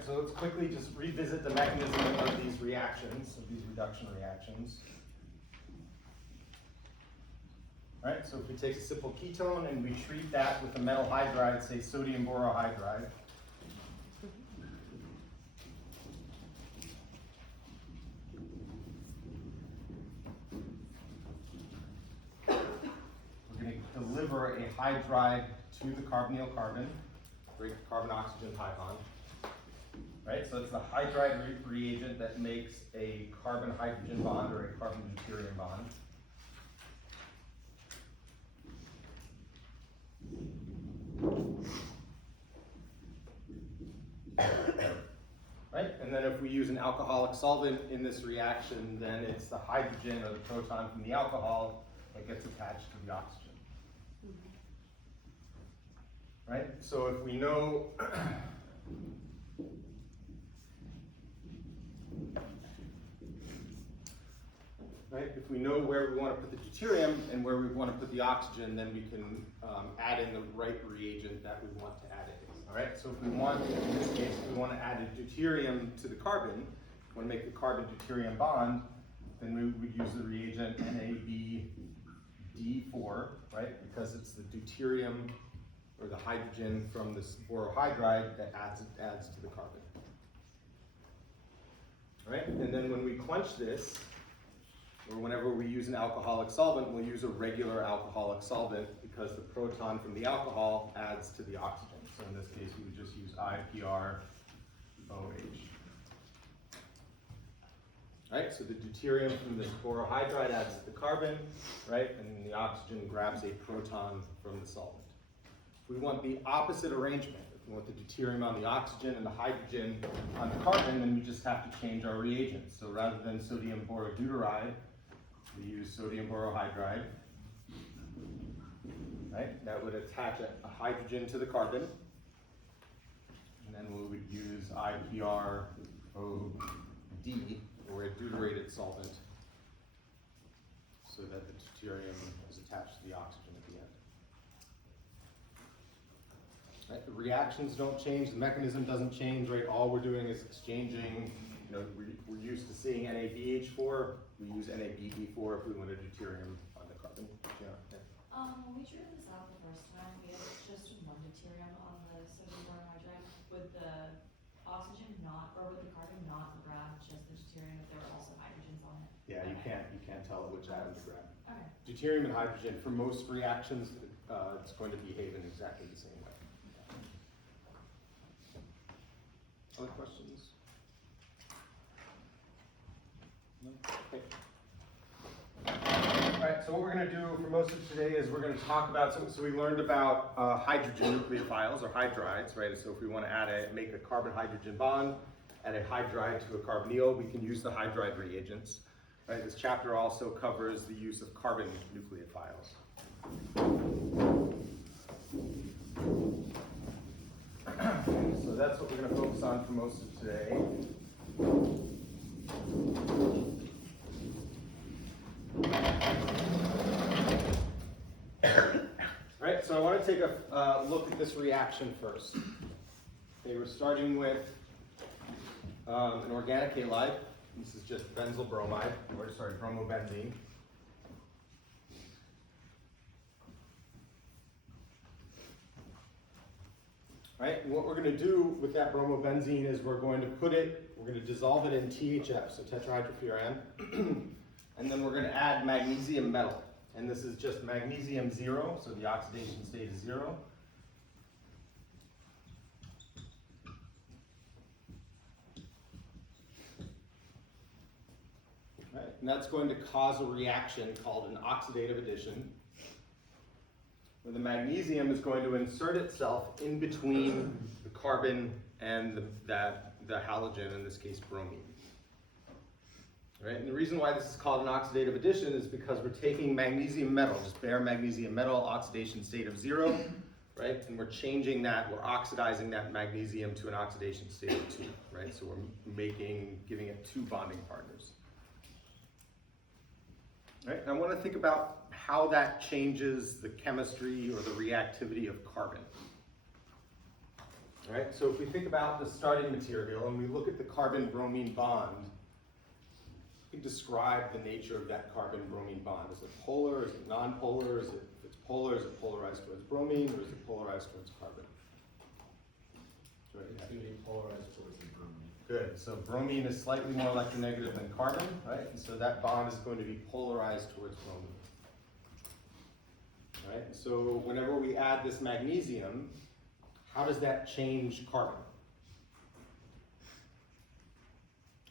right, so let's quickly just revisit the mechanism of these reactions, of these reduction reactions. All right, so if we take a simple ketone and we treat that with a metal hydride, say sodium borohydride, we're going to deliver a hydride to the carbonyl carbon, break the carbon-oxygen pi bond. Right, so it's the hydride reagent that makes a carbon-hydrogen bond or a carbon-deuterium bond. Right, and then if we use an alcoholic solvent in this reaction, then it's the hydrogen or the proton from the alcohol that gets attached to the oxygen. Right, so if we know right, if we know where we want to put the deuterium and where we want to put the oxygen, then we can add in the right reagent that we want to add in. All right, so if we want, in this case, if we want to add a deuterium to the carbon, we want to make the carbon-deuterium bond, then we would use the reagent NABD4, right, because it's the deuterium or the hydrogen from this borohydride that adds to the carbon. All right, and then when we quench this, or whenever we use an alcoholic solvent, we'll use a regular alcoholic solvent because the proton from the alcohol adds to the oxygen. So in this case, we would just use IPROH. Right, so the deuterium from this borohydride adds to the carbon, right, and the oxygen grabs a proton from the solvent. If we want the opposite arrangement, if we want the deuterium on the oxygen and the hydrogen on the carbon, then we just have to change our reagents. So rather than sodium borodeuteride, we use sodium borohydride, right? That would attach a hydrogen to the carbon, and then we would use IPROD, or a deuterated solvent, so that the deuterium is attached to the oxygen at the end. Right? The reactions don't change, the mechanism doesn't change, right? All we're doing is exchanging, you know, we're used to seeing NABH4, we use NABD4 if we want a deuterium on the carbon. Yeah. When we drew this out the first time, we had just one deuterium on the sodium borohydride. Would the oxygen not, or would the carbon not grab just the deuterium if there were also hydrogens on it? Yeah, you can't tell which atom to grab. Okay. Deuterium and hydrogen, for most reactions, it's going to behave in exactly the same way. Other questions? No? Okay. All right, so what we're going to do for most of today is we're going to talk about, so we learned about hydrogen nucleophiles or hydrides, right? So if we want to make a carbon-hydrogen bond, add a hydride to a carbonyl, we can use the hydride reagents. Right? This chapter also covers the use of carbon nucleophiles. So that's what we're going to focus on for most of today. Right, so I want to take a look at this reaction first. Okay, we're starting with an organic halide. This is just benzyl bromide, or sorry, bromobenzene. Right, and what we're going to do with that bromobenzene is we're going to dissolve it in THF, so tetrahydrofuran, and then we're going to add magnesium metal. And this is just magnesium 0, so the oxidation state is 0. Right, and that's going to cause a reaction called an oxidative addition, where the magnesium is going to insert itself in between the carbon and the halogen, in this case bromine. Right? And the reason why this is called an oxidative addition is because we're taking magnesium metal, just bare magnesium metal, oxidation state of 0, right? And we're changing that, we're oxidizing that magnesium to an oxidation state of 2, right? So we're giving it 2 bonding partners. Right? And I want to think about how that changes the chemistry or the reactivity of carbon. Right? So if we think about the starting material and we look at the carbon-bromine bond, we can describe the nature of that carbon-bromine bond. Is it polar? Is it non-polar? If it's polar, is it polarized towards bromine, or is it polarized towards carbon? It's going to be polarized towards the bromine. Good. So bromine is slightly more electronegative than carbon, right? And so that bond is going to be polarized towards bromine. Right? So whenever we add this magnesium, how does that change carbon?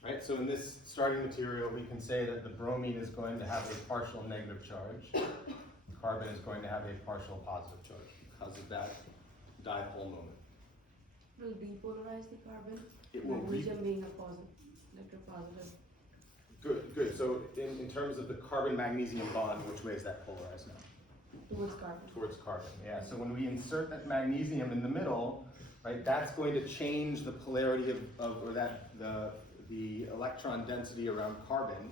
Right? So in this starting material, we can say that the bromine is going to have a partial negative charge. Carbon is going to have a partial positive charge because of that dipole moment. Will repolarize the carbon, It will magnesium being a positive, electropositive. Good, good. So in terms of the carbon-magnesium bond, which way is that polarized now? Towards carbon. Towards carbon, yeah. So when we insert that magnesium in the middle, right, that's going to change the polarity or the electron density around carbon,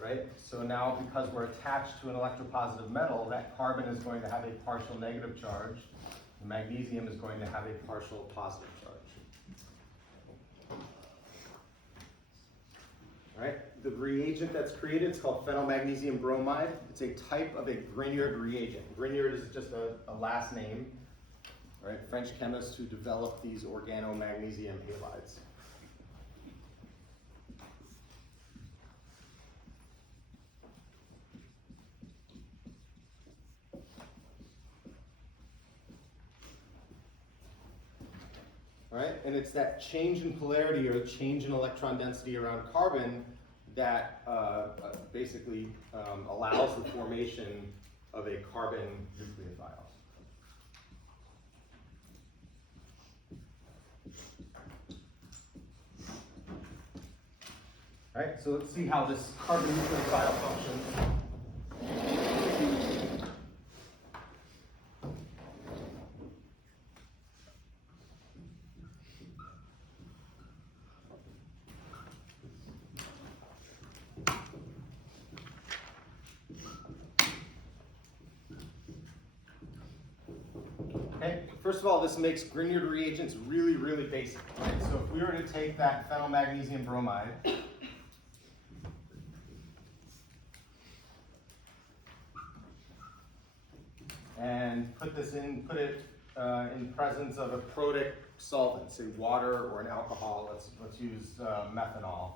right? So now because we're attached to an electropositive metal, that carbon is going to have a partial negative charge. The magnesium is going to have a partial positive charge. All right, the reagent that's created is called phenylmagnesium bromide. It's a type of a Grignard reagent. Grignard is just a last name, right? French chemists who developed these organomagnesium halides. All right, and it's that change in polarity or change in electron density around carbon that basically allows the formation of a carbon nucleophile. All right, so let's see how this carbon nucleophile functions. Okay, first of all, this makes Grignard reagents really, really basic. Right? So if we were to take that phenylmagnesium bromide and put it in presence of a protic solvent, say water or an alcohol. Let's use methanol.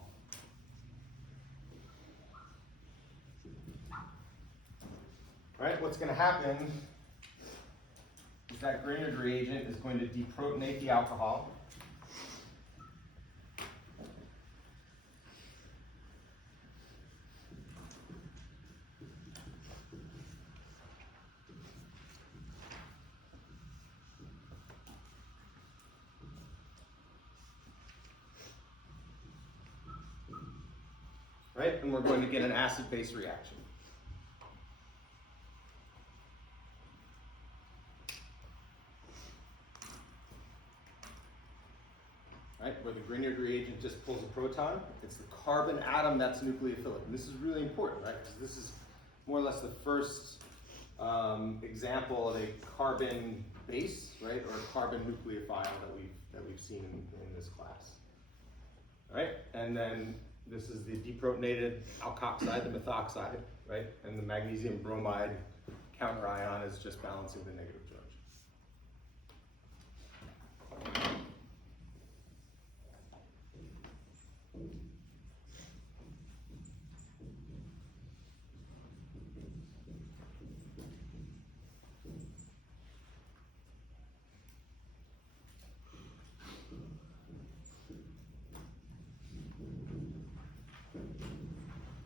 All right, what's going to happen is that Grignard reagent is going to deprotonate the alcohol. Right, and we're going to get an acid-base reaction. Right, where the Grignard reagent just pulls a proton. It's the carbon atom that's nucleophilic. And this is really important, right? Because this is more or less the first example of a carbon base, right, or a carbon nucleophile that we've seen in this class. All right, and then this is the deprotonated alkoxide, the methoxide, right, and the magnesium bromide counter ion is just balancing the negative charge.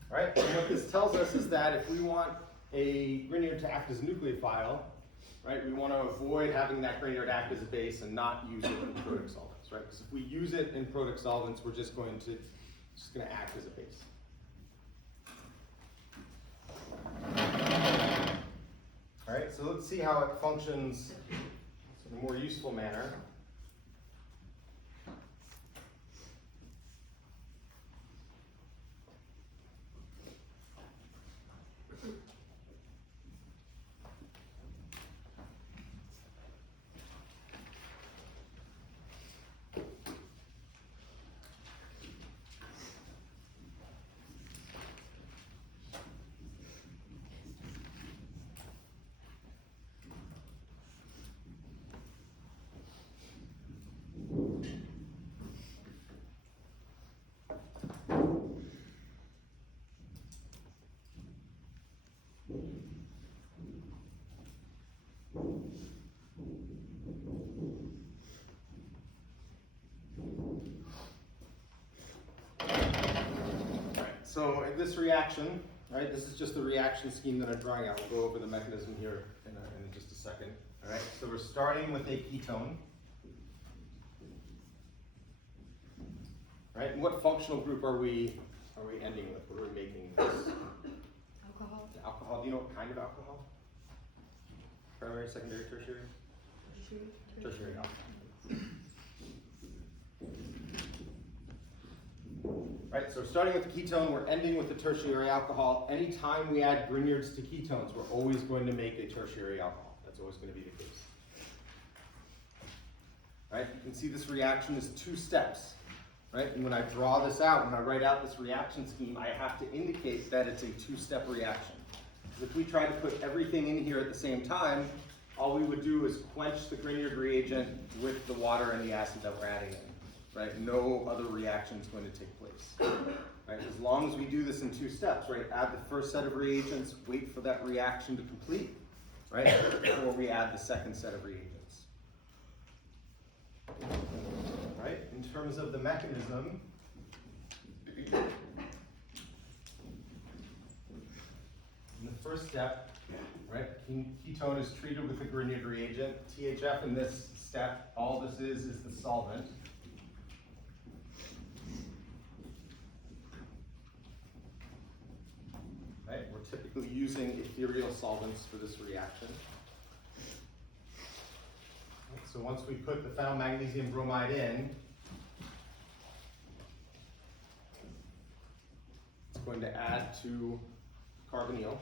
All right, and what this tells us is that if we want a Grignard to act as a nucleophile, right, we want to avoid having that Grignard act as a base and not use it in protic solvents, right? Because if we use it in protic solvents, we're just going to act as a base. All right, so let's see how it functions in a more useful manner. so in this reaction, right, this is just the reaction scheme that I'm drawing out. We'll go over the mechanism here in just a second. All right, so we're starting with a ketone. Right, and what functional group are we ending with? What are we making this? Alcohol. Alcohol. Do you know what kind of alcohol? Primary, secondary, tertiary? Tertiary alcohol. Right, so starting with the ketone, we're ending with the tertiary alcohol. Anytime we add Grignards to ketones, we're always going to make a tertiary alcohol. That's always going to be the case. Right, you can see this reaction is 2 steps. Right, and when I draw this out, when I write out this reaction scheme, I have to indicate that it's a 2-step reaction. Because if we try to put everything in here at the same time, all we would do is quench the Grignard reagent with the water and the acid that we're adding in. Right, no other reaction is going to take place. Right, as long as we do this in 2 steps, right, add the first set of reagents, wait for that reaction to complete, right, before we add the second set of reagents. Right, in terms of the mechanism, in the first step, right, ketone is treated with a Grignard reagent. THF in this step, all this is the solvent. Right, we're typically using ethereal solvents for this reaction. So once we put the phenylmagnesium bromide in, it's going to add to carbonyl.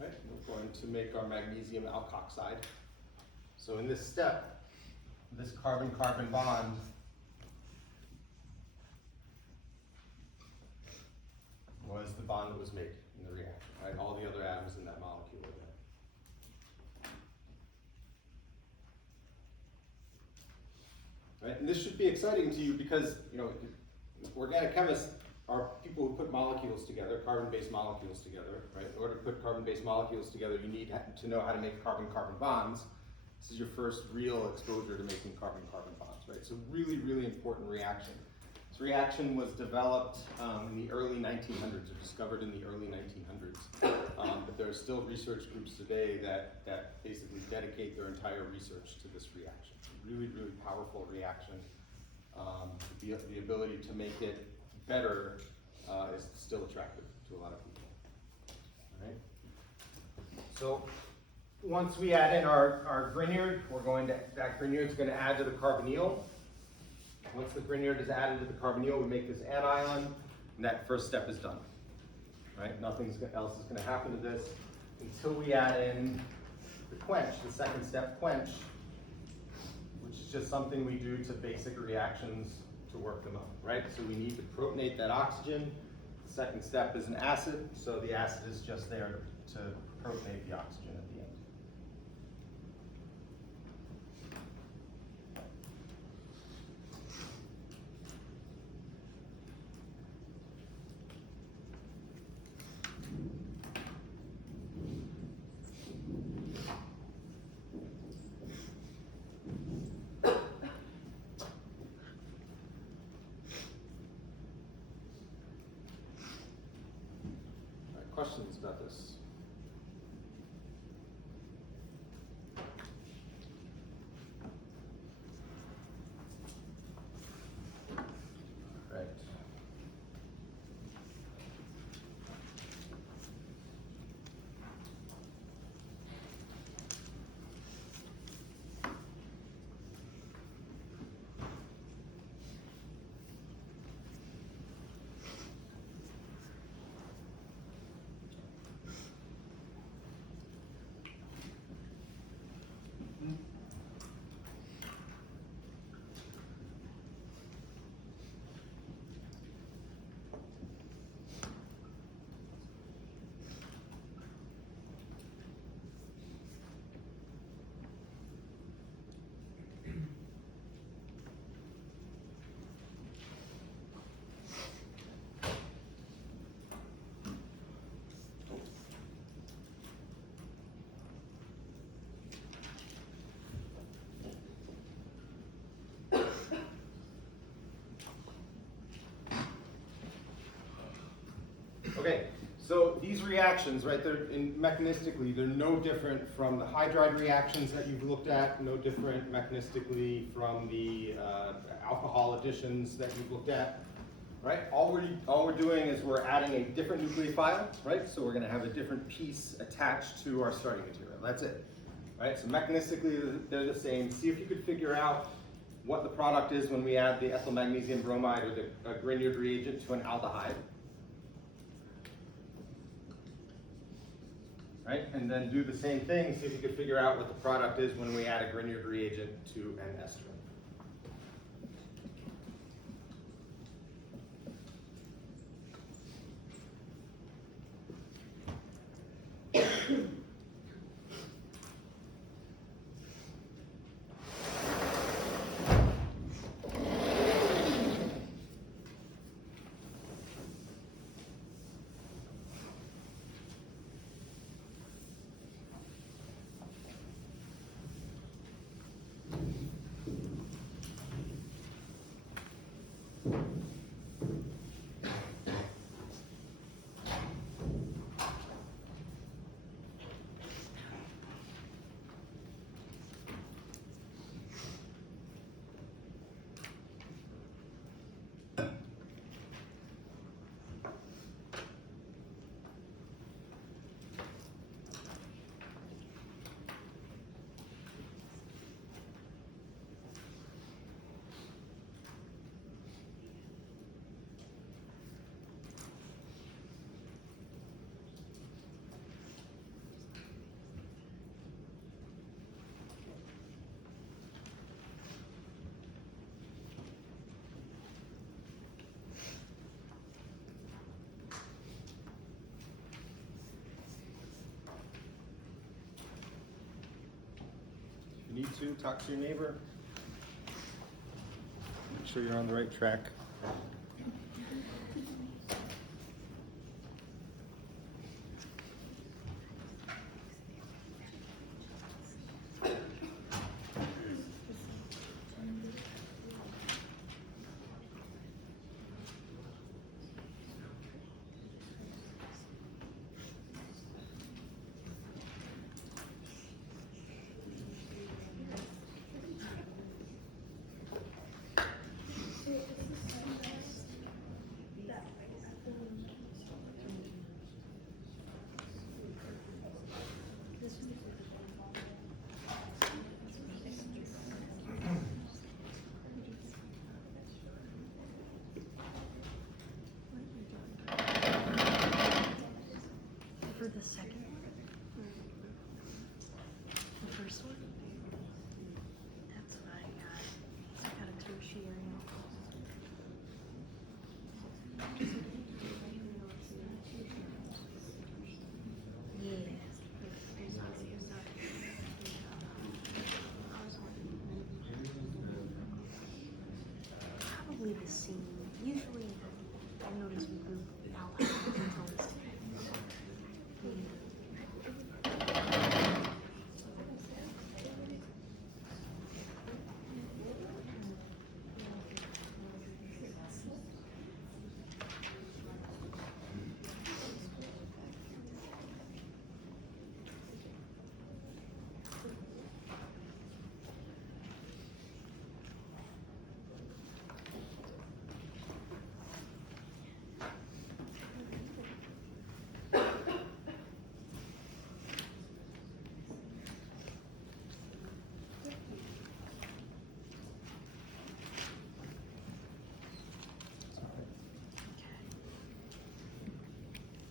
Right, we're going to make our magnesium alkoxide. So in this step, this carbon-carbon bond was the bond that was made in the reaction. Right, all the other atoms in that molecule are there. Right, and this should be exciting to you because, you know, organic chemists are people who put molecules together, carbon-based molecules together, right? In order to put carbon-based molecules together, you need to know how to make carbon-carbon bonds. This is your first real exposure to making carbon-carbon bonds, right? So really, really important reaction. This reaction was developed in the early 1900s, or discovered in the early 1900s. But there are still research groups today that basically dedicate their entire research to this reaction. It's a really, really powerful reaction. The ability to make it better is still attractive to a lot of people. All right. So once we add in our Grignard, that Grignard is going to add to the carbonyl. Once the Grignard is added to the carbonyl, we make this anion, and that first step is done. Right? Nothing else is going to happen to this until we add in the quench, the second step, quench, which is just something we do to basic reactions to work them up, right? So we need to protonate that oxygen. The second step is an acid, so the acid is just there to protonate the oxygen at the end. Questions about this? Right. Okay, so these reactions, right, mechanistically, they're no different from the hydride reactions that you've looked at, no different mechanistically from the alcohol additions that you've looked at, right? All we're doing is we're adding a different nucleophile, right? So we're gonna have a different piece attached to our starting material, that's it. Right, so mechanistically they're the same. See if you could figure out what the product is when we add the ethyl magnesium bromide or the Grignard reagent to an aldehyde. Right, and then do the same thing, see if you could figure out what the product is when we add a Grignard reagent to an ester. If you need to, talk to your neighbor. Make sure you're on the right track. For the second one? The first one? That's what I got. I got a tertiary. Yeah. Probably the same. Usually, I've noticed we group alcohol and ketones together.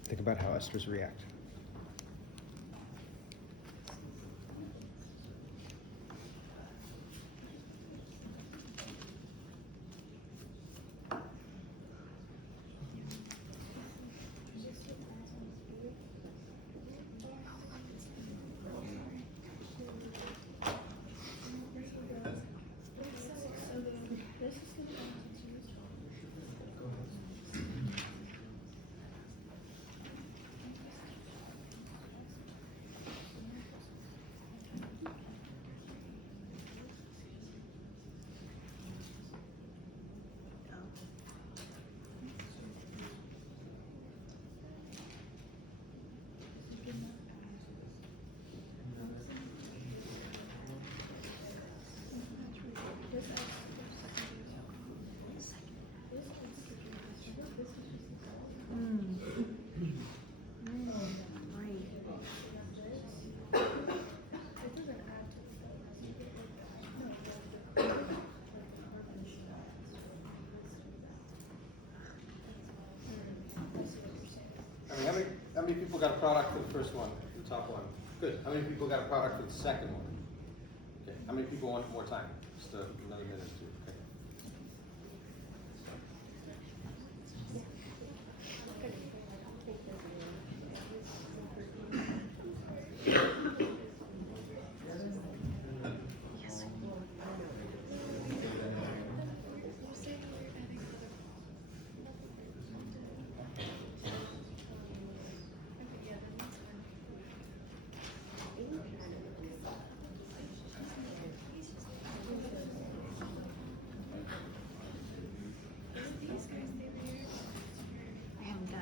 Think about how esters react. many people got a product for the first one, the top one? Good. How many people got a product for the second one? Okay. How many people want more time? Just another minute or two. Okay. I haven't done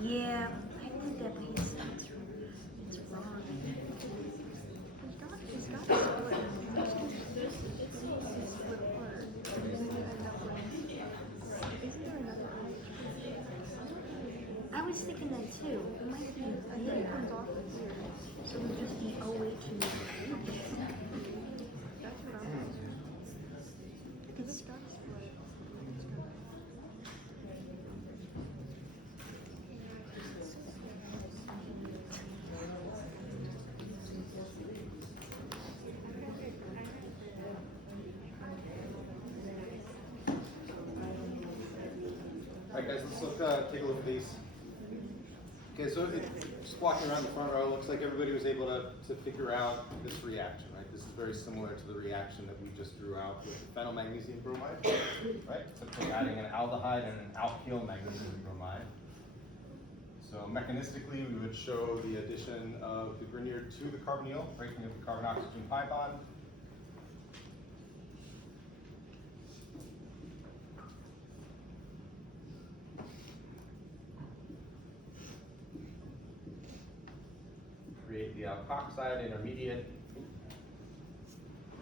Yeah, I think that makes sense. It's wrong. It's not split. It's split apart. And then you end up with, isn't there another OH? I was thinking that too. It might be, I think it comes off of here. So it would just be OH and that's what I'm thinking. Because it starts split. All right, guys, let's look, take a look at these. Okay, so just walking around the front row, it looks like everybody was able to figure out this reaction, right? This is very similar to the reaction that we just drew out with the phenyl magnesium bromide, right? Simply adding an aldehyde and an alkyl magnesium bromide. So mechanistically, we would show the addition of the Grignard to the carbonyl, breaking of the carbon-oxygen pi bond. Create the alkoxide intermediate,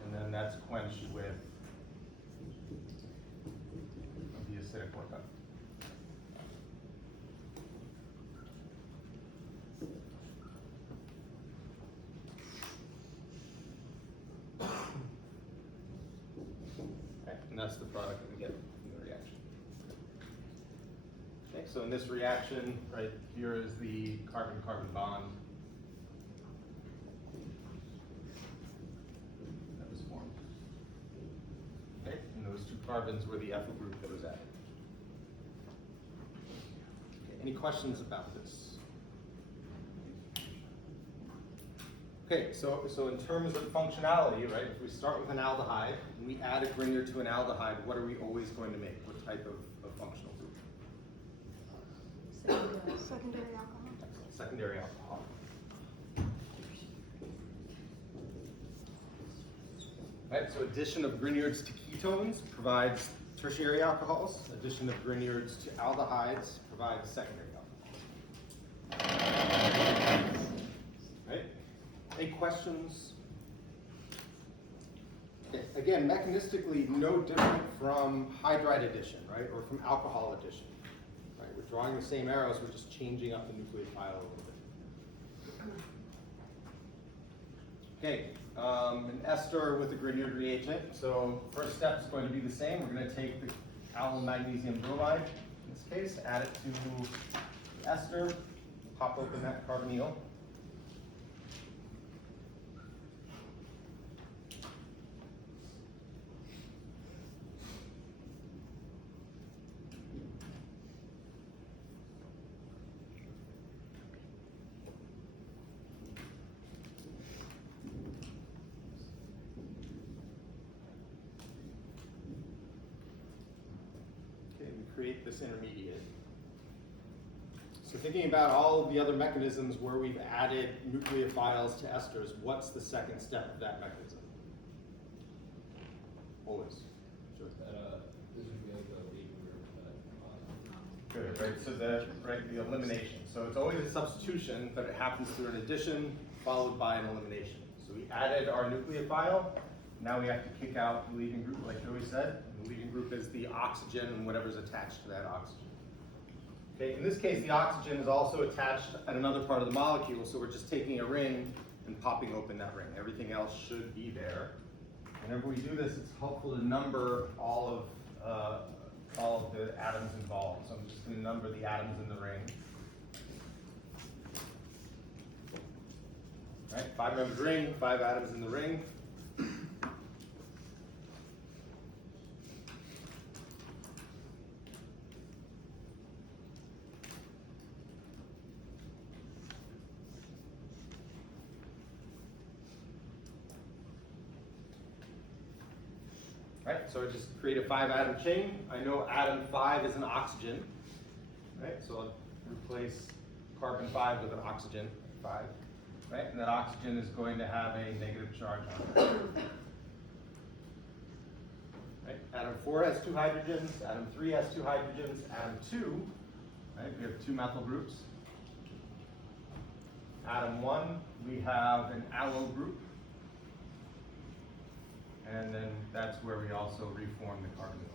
and then that's quenched with the acidic workup. Okay, and that's the product that we get from the reaction. Okay, so in this reaction, right here is the carbon-carbon bond. Carbons were the ethyl group that was added. Okay, any questions about this? Okay, so in terms of functionality, right, if we start with an aldehyde and we add a Grignard to an aldehyde, what are we always going to make? What type of functional group? Secondary alcohol. Secondary alcohol. Right, so addition of Grignards to ketones provides tertiary alcohols. Addition of Grignards to aldehydes provides secondary alcohols. Right? Any questions? Okay. Again, mechanistically, no different from hydride addition, right, or from alcohol addition. Right? We're drawing the same arrows, we're just changing up the nucleophile a little bit. Okay. An ester with a Grignard reagent. So first step is going to be the same. We're going to take the allyl magnesium bromide, in this case, add it to the ester, pop open that carbonyl. Create this intermediate. So thinking about all of the other mechanisms where we've added nucleophiles to esters, what's the second step of that mechanism? Always. Sure. This would be like the lead group. Good, right? So the elimination. So it's always a substitution, but it happens through an addition followed by an elimination. So we added our nucleophile, Now we have to kick out the leaving group, like Joey said. The leaving group is the oxygen and whatever's attached to that oxygen. Okay, in this case, the oxygen is also attached at another part of the molecule, so we're just taking a ring and popping open that ring. Everything else should be there. Whenever we do this, it's helpful to number all of the atoms involved. So I'm just going to number the atoms in the ring. All right, 5-membered ring, 5 atoms in the ring. Right, so I just create a 5-atom chain. I know atom 5 is an oxygen. Right, so I'll replace carbon 5 with an oxygen 5. Right, and that oxygen is going to have a negative charge on it. Right, atom 4 has 2 hydrogens. Atom 3 has 2 hydrogens. Atom 2, right, we have 2 methyl groups. Atom 1, we have an allyl group. And then that's where we also reform the carbonyl.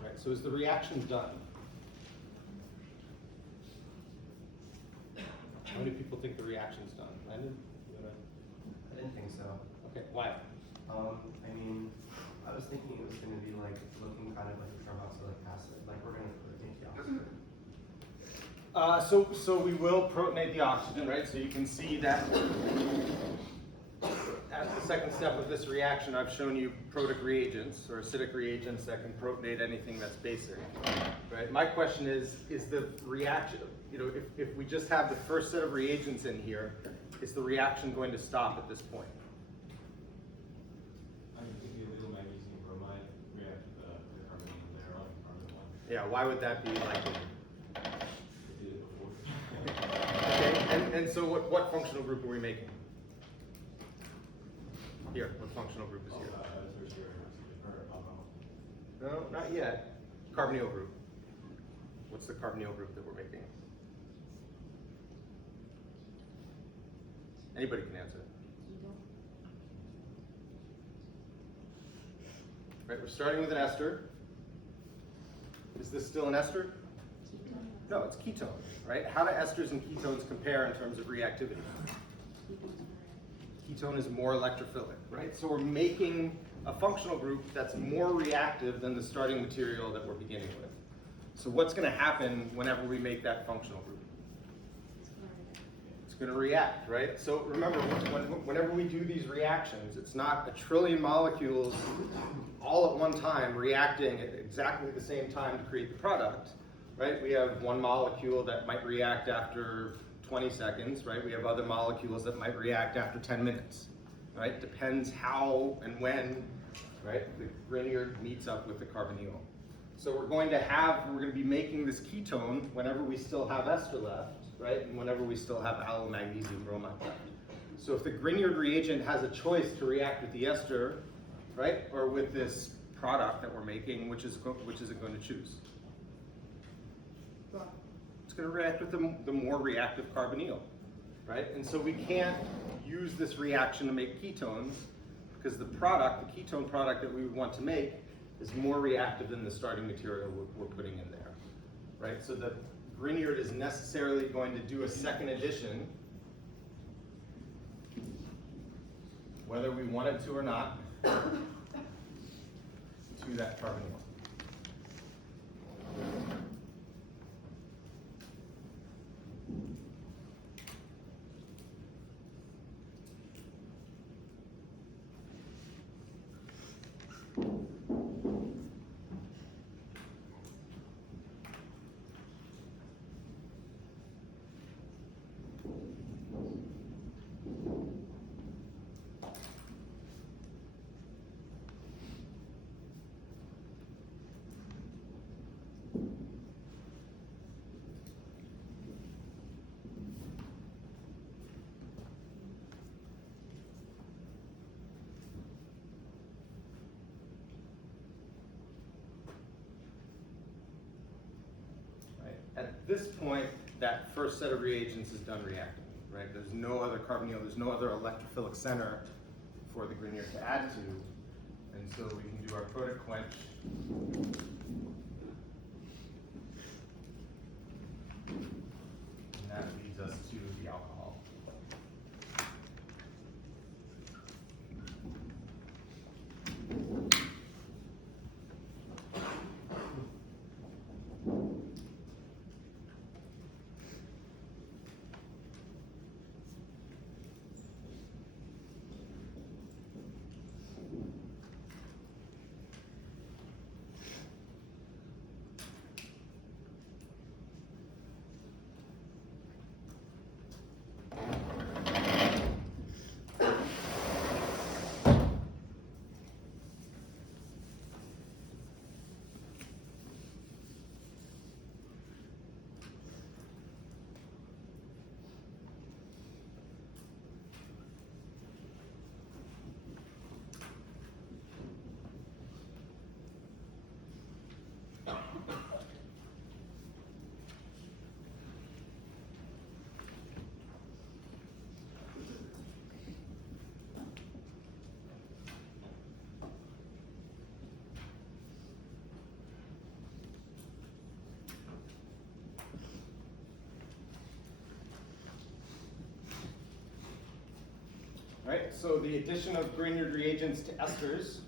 Right, so is the reaction done? How many people think the reaction's done? Landon? I didn't think so. Okay, why? I mean, I was thinking it was going to be like looking kind of like a carboxylic acid, like we're going to protonate the oxygen. So we will protonate the oxygen, right? So you can see that at the second step of this reaction, I've shown you protic reagents or acidic reagents that can protonate anything that's basic, right? My question is the reaction, you know, if we just have the first set of reagents in here, is the reaction going to stop at this point? I think the illegal magnesium bromide react with the carbonyl there on carbon 1. Yeah, why would that be likely? They did it before. Okay, and so what functional group are we making? Here, what functional group is here? Tertiary or alcohol. No, not yet. Carbonyl group. What's the carbonyl group that we're making? Anybody can answer. Right, we're starting with an ester. Is this still an ester? No, it's ketone, right? How do esters and ketones compare in terms of reactivity? Ketone is more electrophilic, right? So we're making a functional group that's more reactive than the starting material that we're beginning with. So what's going to happen whenever we make that functional group? It's going to react, right? So remember, whenever we do these reactions, it's not 1 trillion molecules all at one time reacting at exactly the same time to create the product, right? We have one molecule that might react after 20 seconds, right? We have other molecules that might react after 10 minutes, right? Depends how and when, right, the Grignard meets up with the carbonyl. So we're going to be making this ketone whenever we still have ester left, right? And whenever we still have allyl magnesium bromide left. So if the Grignard reagent has a choice to react with the ester, right, or with this product that we're making, which is it going to choose? It's going to react with the more reactive carbonyl, right? And so we can't use this reaction to make ketones because the ketone product that we would want to make is more reactive than the starting material we're putting in there, right? So the Grignard is necessarily going to do a second addition, whether we want it to or not, to that carbonyl. this point, that first set of reagents is done reacting, right? There's no other carbonyl, there's no other electrophilic center for the Grignard to add to. And so we can do our product quench. And that leads us to the alcohol. Right, so the addition of Grignard reagents to esters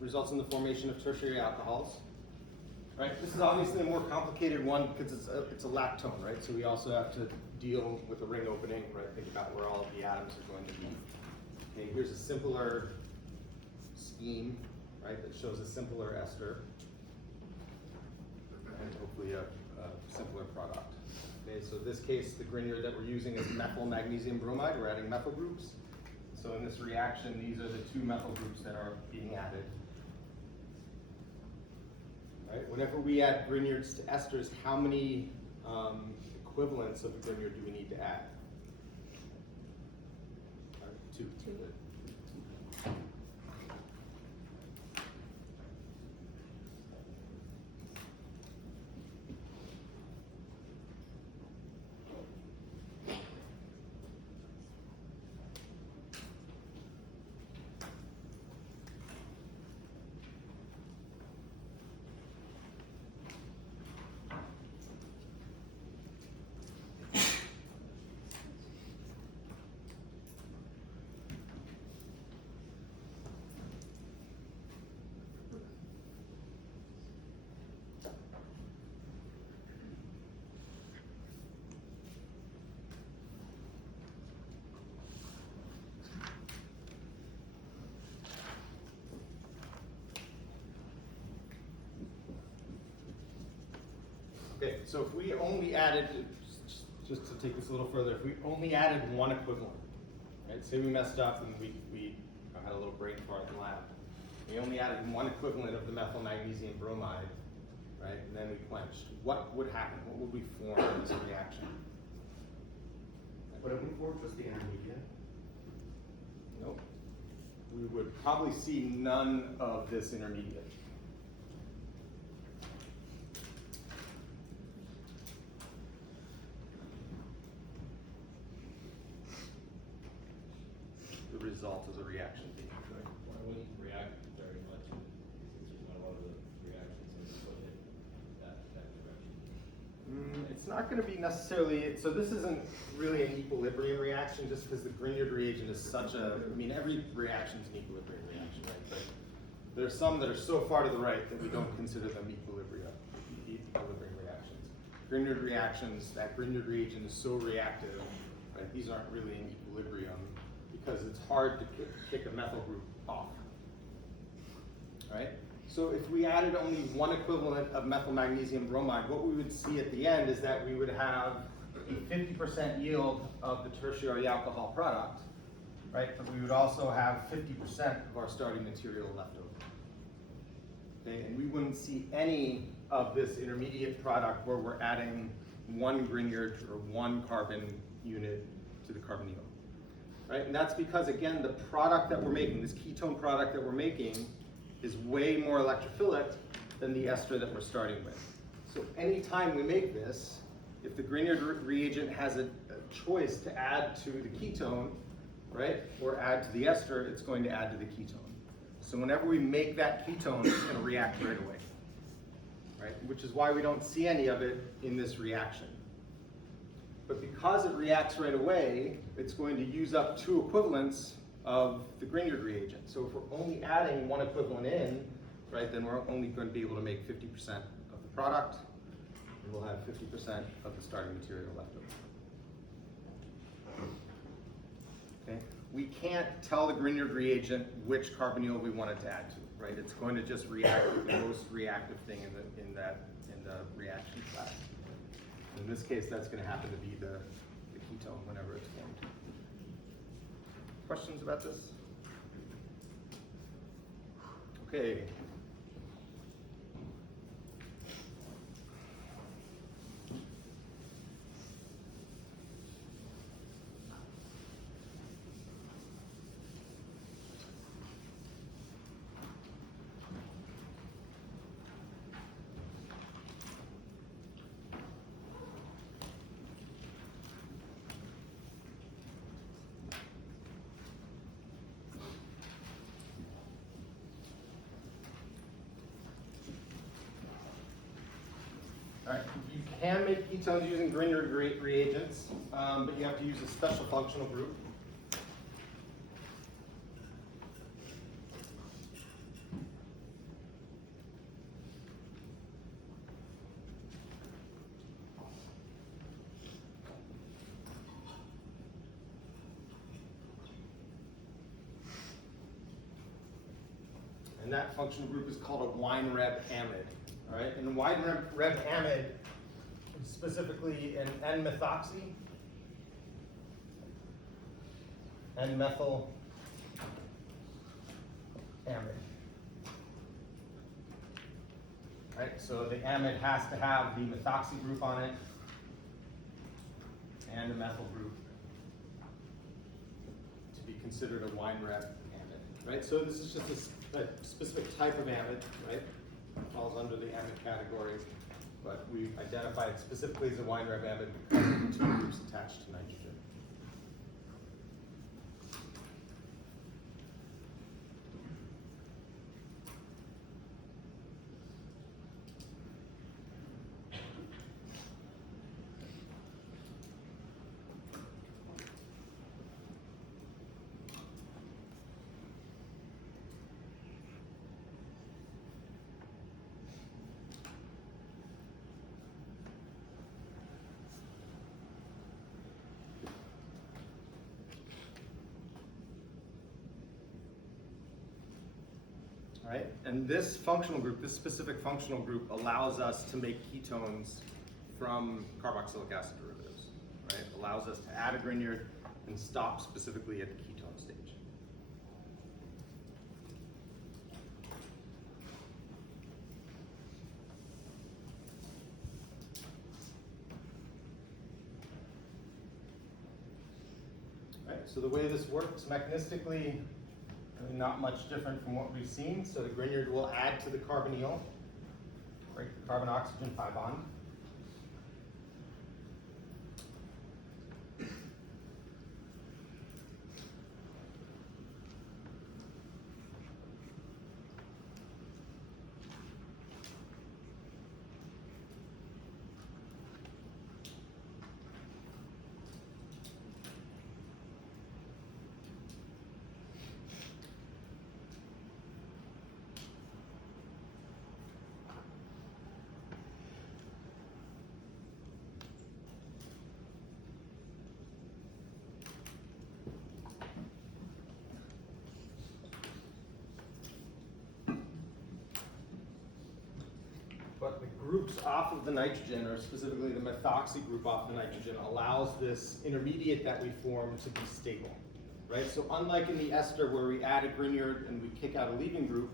results in the formation of tertiary alcohols. Right, this is obviously a more complicated one because it's a lactone, right? So we also have to deal with the ring opening, right? Think about where all of the atoms are going to be. Okay, here's a simpler scheme, right, that shows a simpler ester and hopefully a simpler product. Okay, so in this case, the Grignard that we're using is methyl magnesium bromide. We're adding methyl groups. So in this reaction, these are the two methyl groups that are being added. Right? Whenever we add Grignards to esters, how many equivalents of the Grignard do we need to add? Two. Okay, so if we only added, just to take this a little further, if we only added one equivalent, right? Say we messed up and we had a little brain fart in the lab. We only added one equivalent of the methyl magnesium bromide, right? And then we quenched. What would happen? What would we form in this reaction? What if we formed just the intermediate? Nope. We would probably see none of this intermediate. The result of the reaction being good. Why wouldn't it react very much since there's not a lot of the reactions in that direction? It's not going to be necessarily, so this isn't really an equilibrium reaction just because the Grignard reagent is such a, I mean every reaction is an equilibrium reaction, right? But there are some that are so far to the right that we don't consider them equilibrium reactions. Grignard reactions, that Grignard reagent is so reactive, right? These aren't really in equilibrium because it's hard to kick a methyl group off, right? So if we added only one equivalent of methyl magnesium bromide, what we would see at the end is that we would have a 50% yield of the tertiary alcohol product, right? But we would also have 50% of our starting material left over. Okay? And we wouldn't see any of this intermediate product where we're adding one Grignard or one carbon unit to the carbonyl. Right? And that's because, again, the product that we're making, this ketone product that we're making, is way more electrophilic than the ester that we're starting with. So anytime we make this, if the Grignard reagent has a choice to add to the ketone, right, or add to the ester, it's going to add to the ketone. So whenever we make that ketone, it's going to react right away, right? Which is why we don't see any of it in this reaction. But because it reacts right away, it's going to use up 2 equivalents of the Grignard reagent. So if we're only adding 1 equivalent in, right, then we're only going to be able to make 50% of the product, and we'll have 50% of the starting material left over. Okay? We can't tell the Grignard reagent which carbonyl we want it to add to, right? It's going to just react with the most reactive thing in the reaction class. In this case, that's going to happen to be the ketone whenever it's formed. Questions about this? Okay. All right, you can make ketones using Grignard reagents, but you have to use a special functional group. And that functional group is called a Weinreb Amide. All right, and Weinreb Amide is specifically an N-methoxy, N-methyl amide. Right, so the amide has to have the methoxy group on it and the methyl group to be considered a Weinreb amide. Right, so this is just a specific type of amide, right? Falls under the amide category, but we identify it specifically as a Weinreb amide because of the 2 groups attached to nitrogen. Right? And this functional group, this specific functional group, allows us to make ketones from carboxylic acid derivatives. Right? Allows us to add a Grignard and stop specifically at the ketone stage. Right? So the way this works mechanistically, not much different from what we've seen. So the Grignard will add to the carbonyl, break the carbon-oxygen pi bond. But the groups off of the nitrogen, or specifically the methoxy group off the nitrogen, allows this intermediate that we form to be stable, right? So unlike in the ester where we add a Grignard and we kick out a leaving group,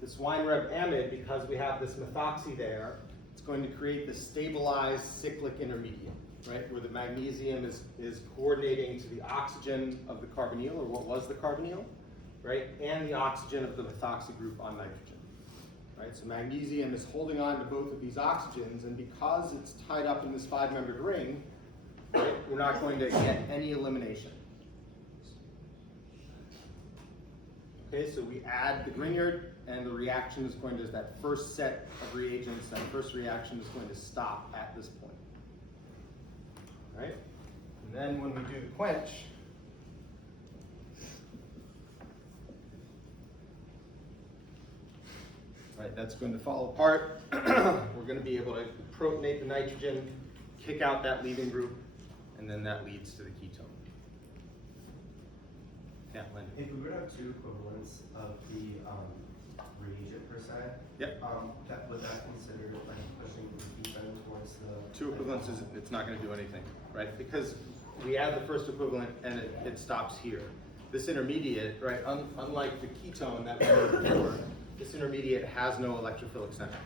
this Weinreb amide, because we have this methoxy there, it's going to create this stabilized cyclic intermediate, right? Where the magnesium is coordinating to the oxygen of the carbonyl, or what was the carbonyl, right? And the oxygen of the methoxy group on nitrogen. Right, so magnesium is holding on to both of these oxygens, and because it's tied up in this 5-membered ring, right, we're not going to get any elimination. Okay, so we add the Grignard, and the reaction is going to, that first set of reagents, that first reaction is going to stop at this point. All right, and then when we do the quench, right, that's going to fall apart. We're going to be able to protonate the nitrogen, kick out that leaving group, and then that leads to the ketone. Yeah, Lynn. If we were to have two equivalents of the reagent per se, Yep. would that consider like pushing the ketone towards the Two equivalents is, it's not going to do anything, right? Because we add the first equivalent and it stops here. This intermediate, right, unlike the ketone that we made before, this intermediate has no electrophilic center,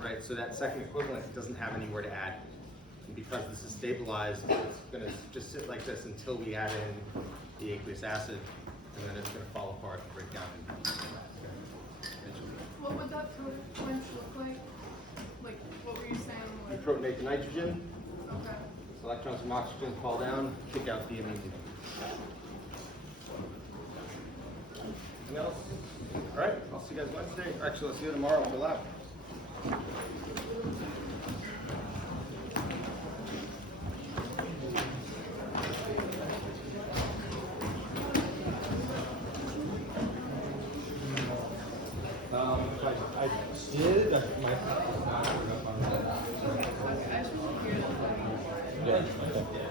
right? So that second equivalent doesn't have anywhere to add. And because this is stabilized, it's going to just sit like this until we add in the aqueous acid, and then it's going to fall apart and break down. What would that quench look like? Like, what were you saying? We Like, protonate the nitrogen, okay. so electrons from oxygen fall down, kick out the amine. Anything else? All right, I'll see you guys Wednesday. Or actually, I'll see you tomorrow for lab. I did. My I should hear that. yeah.